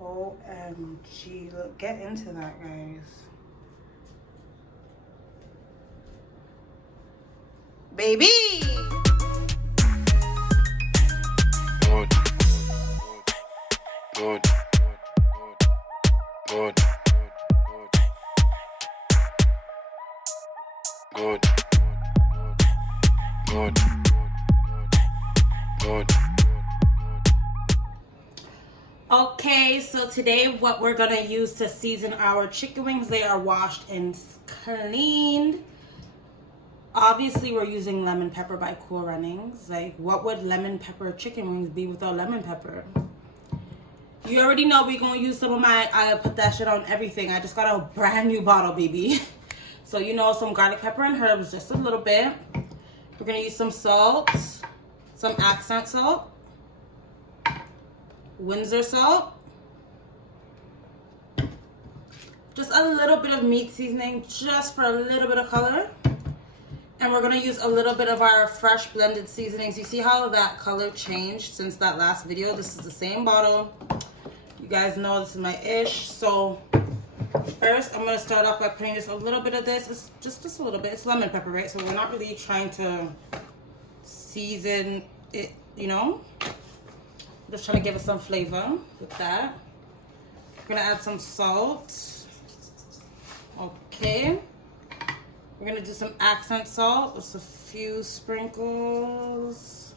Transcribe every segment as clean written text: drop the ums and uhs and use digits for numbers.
OMG, look, get into that, guys. Baby! Good. Good. Good. Good. Good. Good. Okay, so today what we're gonna use to season our chicken wings, they are washed and cleaned. Obviously, we're using lemon pepper by Cool Runnings. Like, what would lemon pepper chicken wings be without lemon pepper? You already know we're gonna use some of my, I put that shit on everything. I just got a brand new bottle, baby. So, you know, some garlic pepper and herbs, just a little bit. We're gonna use some salt, some accent salt, Windsor salt, just a little bit of meat seasoning, just for a little bit of color. And we're gonna use a little bit of our fresh blended seasonings. You see how that color changed since that last video? This is the same bottle. You guys know this is my ish. So first, I'm gonna start off by putting just a little bit of this. It's just a little bit. It's lemon pepper, right? So we're not really trying to season it, you know? Just trying to give it some flavor with that. We're gonna add some salt. Okay. We're gonna do some accent salt, just a few sprinkles.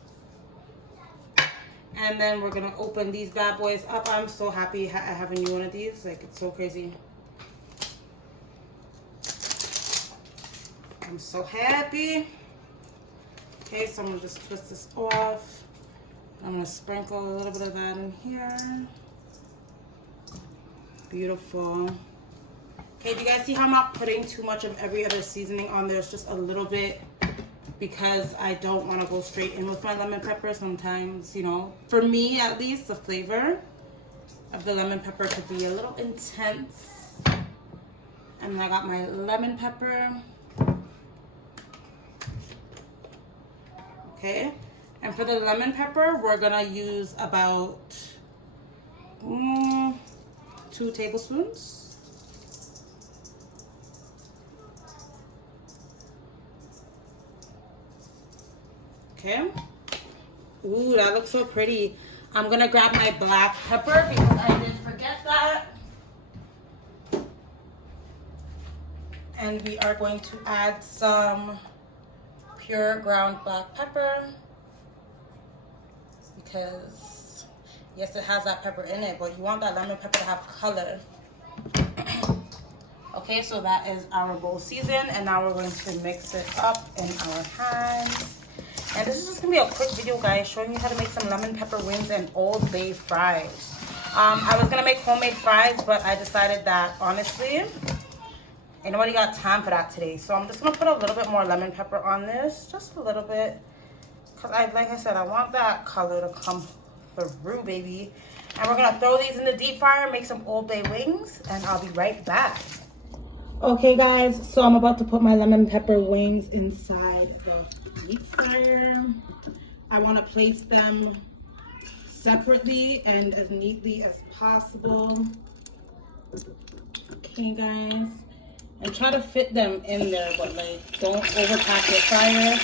And then we're gonna open these bad boys up. I'm so happy I have a new one of these. Like, it's so crazy. I'm so happy. Okay, so I'm gonna just twist this off. I'm gonna sprinkle a little bit of that in here. Beautiful. Okay, do you guys see how I'm not putting too much of every other seasoning on there? It's just a little bit because I don't want to go straight in with my lemon pepper. Sometimes, you know, for me at least, the flavor of the lemon pepper could be a little intense. And then I got my lemon pepper. Okay. And for the lemon pepper, we're gonna use about 2 tablespoons. Okay. Ooh, that looks so pretty. I'm gonna grab my black pepper because I did forget that. And we are going to add some pure ground black pepper. Because, yes, it has that pepper in it, but you want that lemon pepper to have color. Okay, so that is our bowl seasoned, and now we're going to mix it up in our hands. And this is just going to be a quick video, guys, showing you how to make some lemon pepper wings and Old Bay fries. I was going to make homemade fries, but I decided that, honestly, ain't nobody got time for that today. So I'm just going to put a little bit more lemon pepper on this, just a little bit. Because, like I said, I want that color to come through, baby. And we're going to throw these in the deep fryer, make some Old Bay wings, and I'll be right back. Okay, guys, so I'm about to put my lemon pepper wings inside the deep fryer. I want to place them separately and as neatly as possible. Okay, guys. And try to fit them in there, but, like, don't overpack your fryer.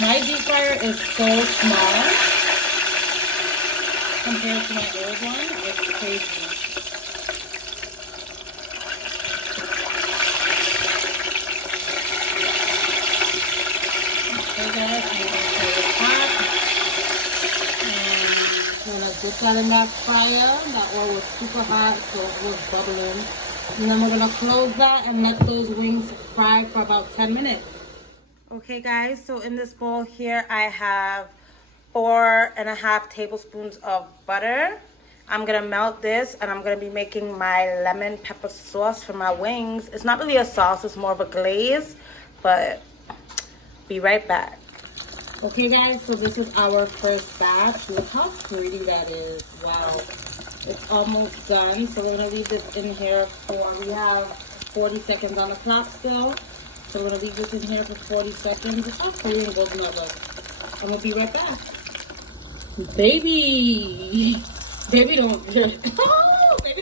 My deep fryer is so small compared to my old one. It's crazy. Okay, guys, I'm going to turn it hot. And I'm going to dip that in that fryer. That one was super hot, so it was bubbling. And then we're going to close that and let those wings fry for about 10 minutes. Okay, guys, so in this bowl here, I have 4.5 tablespoons of butter. I'm going to melt this, and I'm going to be making my lemon pepper sauce for my wings. It's not really a sauce, it's more of a glaze, but be right back. Okay, guys, so this is our first batch. Look how pretty that is. Wow. It's almost done, so we're going to leave this in here for, we have 40 seconds on the clock still. So we're going to leave this in here for 40 seconds. It's not pretty and golden up, and we'll be right back. Baby! Baby don't... Baby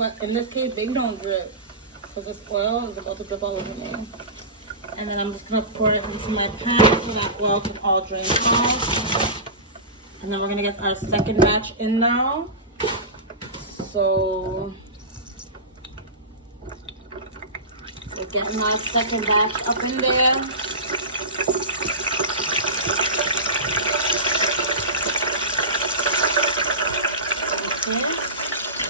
But in this case, they don't drip. So this oil is about to drip all over me. And then I'm just gonna pour it into my pan so that oil can all drain off. And then we're gonna get our second batch in now. So we're getting my second batch up in there. Okay.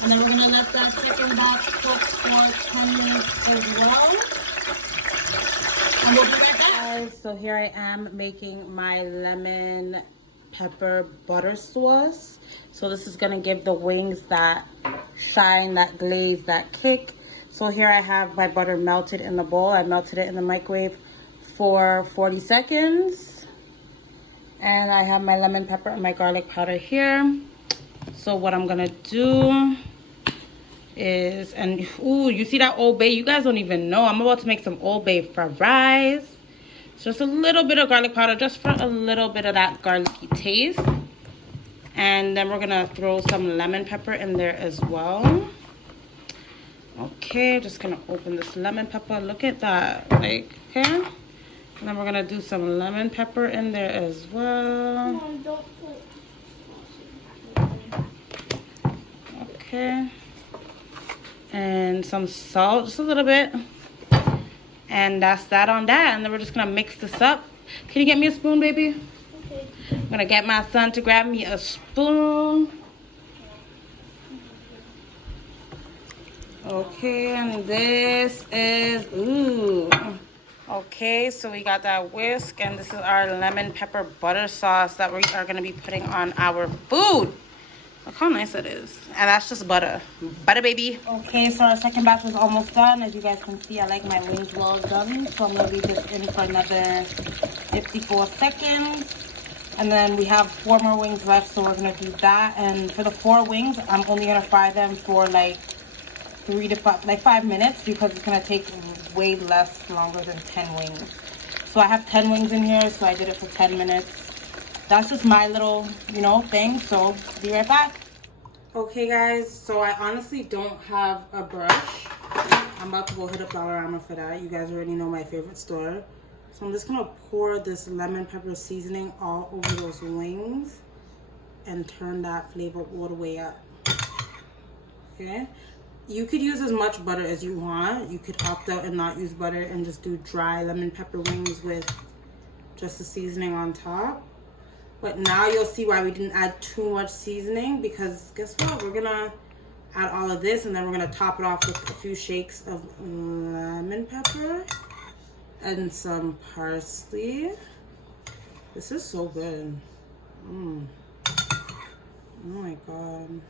And then we're gonna let that second batch cook for 10 minutes as well. And we'll be right back. Guys, so here I am making my lemon pepper butter sauce. So this is gonna give the wings that shine, that glaze, that kick. So here I have my butter melted in the bowl. I melted it in the microwave for 40 seconds. And I have my lemon pepper and my garlic powder here. So what I'm gonna do is, and ooh, you see that Old Bay? You guys don't even know. I'm about to make some Old Bay fries. Just a little bit of garlic powder, just for a little bit of that garlicky taste. And then we're gonna throw some lemon pepper in there as well. Okay, just gonna open this lemon pepper. Look at that, like, okay. And then we're gonna do some lemon pepper in there as well. Okay. And some salt, just a little bit. And that's that on that. And then we're just gonna mix this up. Can you get me a spoon, baby? Okay. I'm gonna get my son to grab me a spoon. Okay, and this is, ooh. Okay, so we got that whisk, and this is our lemon pepper butter sauce that we are gonna be putting on our food. Look how nice it is. And that's just butter. Butter, baby. Okay, so our second batch is almost done. As you guys can see, I like my wings well done. So I'm going to leave this in for another 54 seconds. And then we have 4 more wings left, so we're going to do that. And for the 4 wings, I'm only going to fry them for like 3 to 5, like 5 minutes, because it's going to take way less longer than 10 wings. So I have 10 wings in here, so I did it for 10 minutes. That's just my little, you know, thing. So be right back. Okay, guys. So I honestly don't have a brush. I'm about to go hit up Dollarama for that. You guys already know my favorite store. So I'm just gonna pour this lemon pepper seasoning all over those wings and turn that flavor all the way up. Okay. You could use as much butter as you want. You could opt out and not use butter and just do dry lemon pepper wings with just the seasoning on top. But now you'll see why we didn't add too much seasoning, because guess what? We're gonna add all of this, and then we're gonna top it off with a few shakes of lemon pepper and some parsley. This is so good. Oh my god.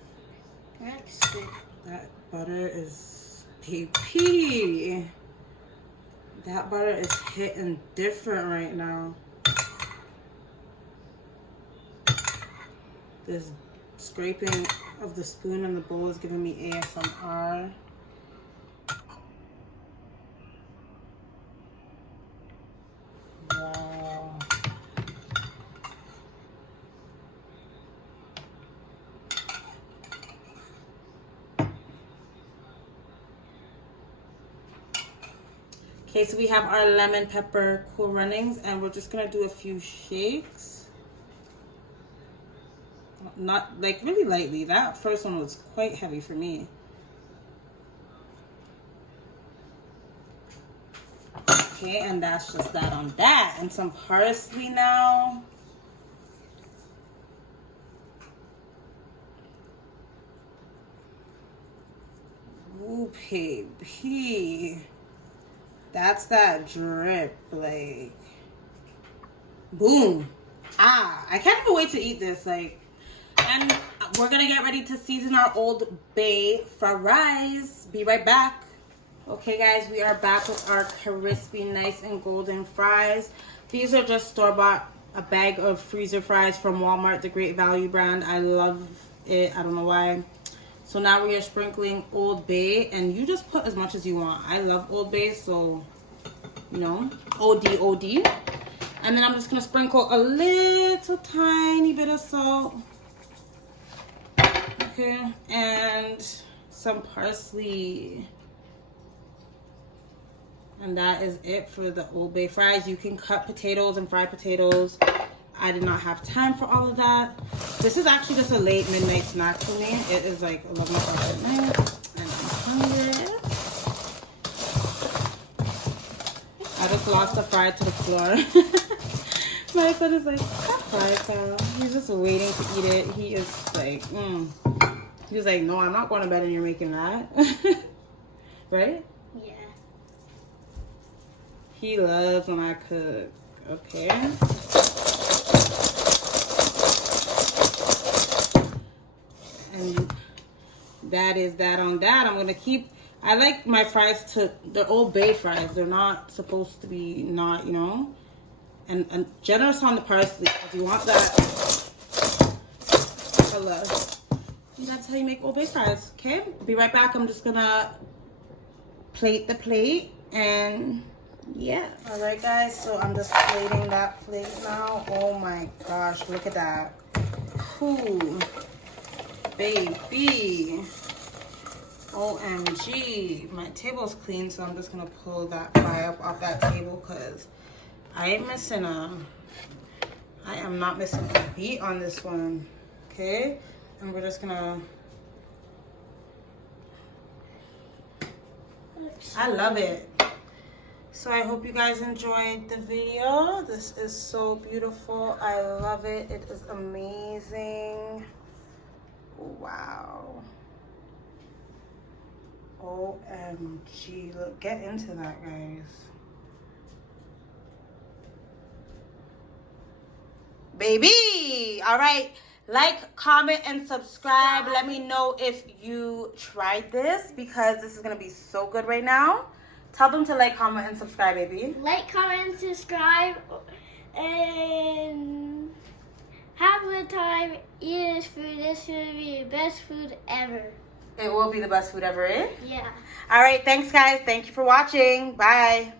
That's good. That butter is baby. That butter is hitting different right now. This scraping of the spoon in the bowl is giving me ASMR. Wow. Okay, so we have our lemon pepper Cool Runnings, and we're just gonna do a few shakes. Not like really lightly. That first one was quite heavy for me. Okay, and that's just that on that. And some parsley now. Ooh, baby. That's that drip, like, boom. Ah, I can't even wait to eat this, like. And we're gonna get ready to season our Old Bay fries. Be right back. Okay, guys, we are back with our crispy, nice and golden fries. These are just store-bought, a bag of freezer fries from Walmart, the Great Value brand. I love it. I don't know why. So now we are sprinkling Old Bay, and you just put as much as you want. I love Old Bay, so, you know, OD. And then I'm just gonna sprinkle a little tiny bit of salt. Okay, and some parsley. And that is it for the Old Bay fries. You can cut potatoes and fry potatoes. I did not have time for all of that. This is actually just a late midnight snack for me. It is like 11 o'clock at night and I'm hungry. I just lost a fry to the floor. My son is like, that fry fell. He's just waiting to eat it. He is like, He was like, no, I'm not going to bed and you're making that. Right? Yeah. He loves when I cook. Okay. And that is that on that. I'm going to keep... I like my fries to... They're Old Bay fries. They're not supposed to be not, you know... And generous on the parsley, because you want that color. And that's how you make Old Bay fries, okay? Be right back. I'm just gonna plate the plate, and yeah. All right, guys, so I'm just plating that plate now. Oh my gosh, look at that. Ooh, baby. OMG. My table's clean, so I'm just gonna pull that fry up off that table, because I am not missing a beat on this one, okay? And we're just gonna, I love it. So I hope you guys enjoyed the video. This is so beautiful. I love it. It is amazing. Wow. OMG, look, get into that, guys. Baby. All right, like, comment, and subscribe. Let me know if you tried this, because this is gonna be so good right now. Tell them to like, comment, and subscribe, baby. Like, comment, and subscribe, and have a good time eating this food. This should be the best food ever. It will be the best food ever, eh? Yeah. All right, thanks, guys. Thank you for watching. Bye.